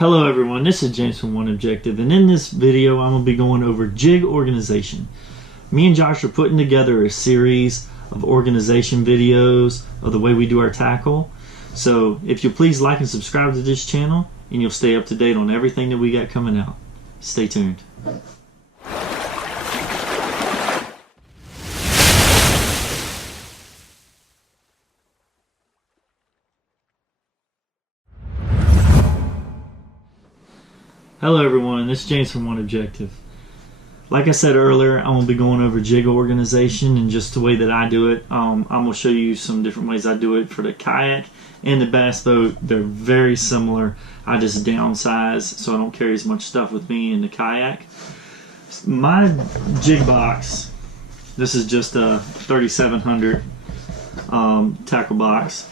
Hello everyone, this is James from OneObjective, and in this video I'm going to be going over jig organization. Me and Josh are putting together a series of organization videos of the way we do our tackle. So if you'll please like and subscribe to this channel, and you'll stay up to date on everything that we got coming out. Stay tuned. Hello everyone, this is James from OneObjective. Like I said earlier, I'm going to be going over jig organization and just the way that I do it. I'm going to show you some different ways I do it for the kayak and the bass boat. They're very similar. I just downsize so I don't carry as much stuff with me in the kayak. My jig box, this is just a 3700 tackle box.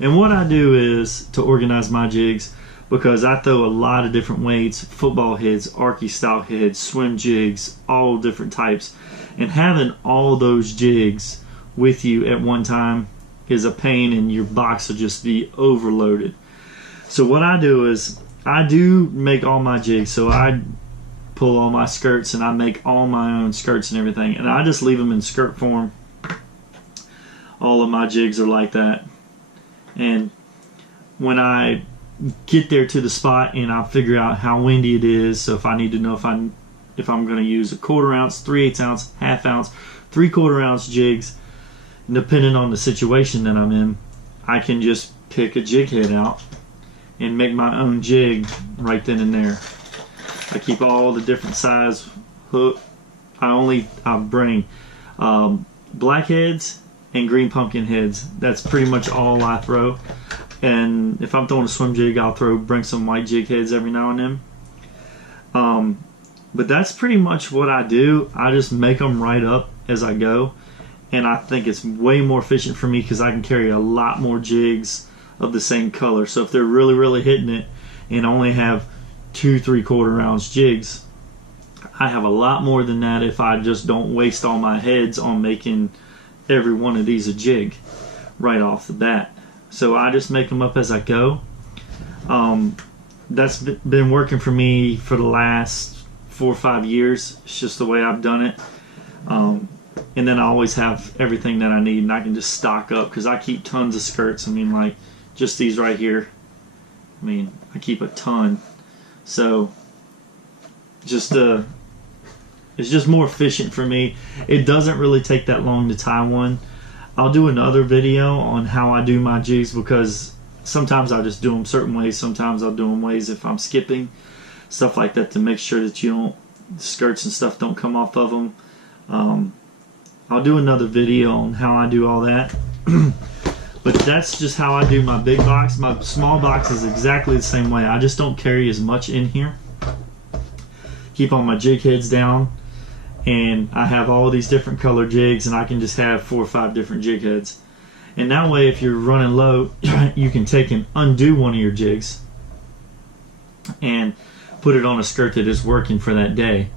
And what I do is to organize my jigs, because I throw a lot of different weights, football heads, Arky style heads, swim jigs, all different types. And having all those jigs with you at one time is a pain, and your box will just be overloaded. So what I do is, I do make all my jigs. So I pull all my skirts and I make all my own skirts and everything. And I just leave them in skirt form. All of my jigs are like that. And when I get there to the spot and I'll figure out how windy it is, so if I need to know if I'm going to use a 1/4 ounce, 3/8 ounce, 1/2 ounce, 3/4 ounce jigs, depending on the situation that I'm in, I can just pick a jig head out and make my own jig right then and there. I keep all the different size hook. I bring black heads and green pumpkin heads. That's pretty much all I throw. And if I'm throwing a swim jig, I'll bring some white jig heads every now and then. But that's pretty much what I do. I just make them right up as I go, and I think it's way more efficient for me because I can carry a lot more jigs of the same color. So if they're really hitting it and only have 2 3/4 ounce jigs, I have a lot more than that if I just don't waste all my heads on making every one of these a jig right off the bat. So I just make them up as I go. That's been working for me for the last 4 or 5 years. It's just the way I've done it. And then I always have everything that I need, and I can just stock up because I keep tons of skirts. I mean, like just these right here. I mean, I keep a ton. So just it's just more efficient for me. It doesn't really take that long to tie one. I'll do another video on how I do my jigs, because sometimes I'll just do them certain ways, sometimes I'll do them ways if I'm skipping, stuff like that, to make sure that the skirts and stuff don't come off of them. I'll do another video on how I do all that. But that's just how I do my big box. My small box is exactly the same way. I just don't carry as much in here. Keep all my jig heads down. And I have all these different color jigs, and I can just have 4 or 5 different jig heads. And that way, if you're running low, you can take and undo one of your jigs and put it on a skirt that is working for that day.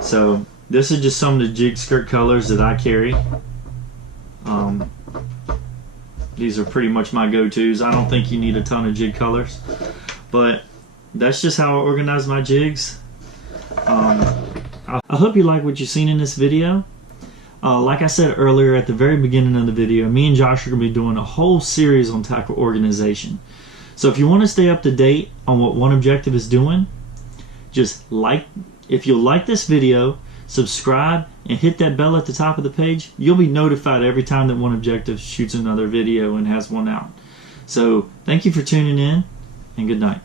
So this is just some of the jig skirt colors that I carry. These are pretty much my go-tos. I don't think you need a ton of jig colors, but that's just how I organize my jigs. I hope you like what you've seen in this video. Like I said earlier at the very beginning of the video, me and Josh are going to be doing a whole series on tackle organization. So if you want to stay up to date on what OneObjective is doing, if you'll like this video, subscribe, and hit that bell at the top of the page, you'll be notified every time that OneObjective shoots another video and has one out. So thank you for tuning in, and good night.